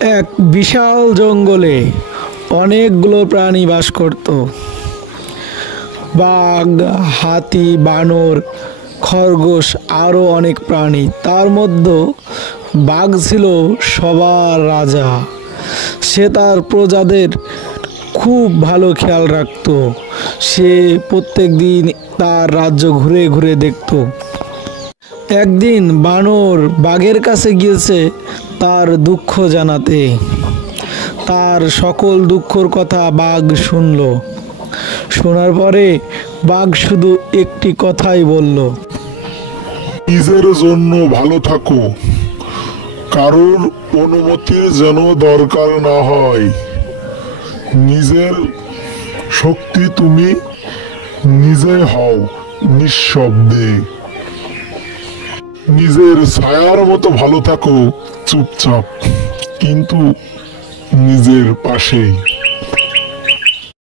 এক বিশাল জঙ্গলে অনেকগুলো প্রাণী বাস করত। বাঘ, হাতি, বানর, খরগোশ আরও অনেক প্রাণী। তার মধ্যে বাঘ ছিল সবার রাজা। সে তার প্রজাদের খুব ভালো খেয়াল রাখত। সে প্রত্যেক দিন তার রাজ্য ঘুরে ঘুরে দেখত। একদিন বানর বাঘের কাছে গিয়েছে তার দুঃখ জানাতে। তার সকল দুঃখর কথা বাঘ শুনল। শোনার পরে বাঘ শুধু একটি কথাই বলল, নিজের জন্য ভালো থাকো, কারোর অনুমতির যেন দরকার না হয়। নিজের শক্তি তুমি নিজে হও নিঃশব্দে। নিজের ছায়ার মতো ভালো থাকো, চুপচাপ কিন্তু নিজের পাশেই।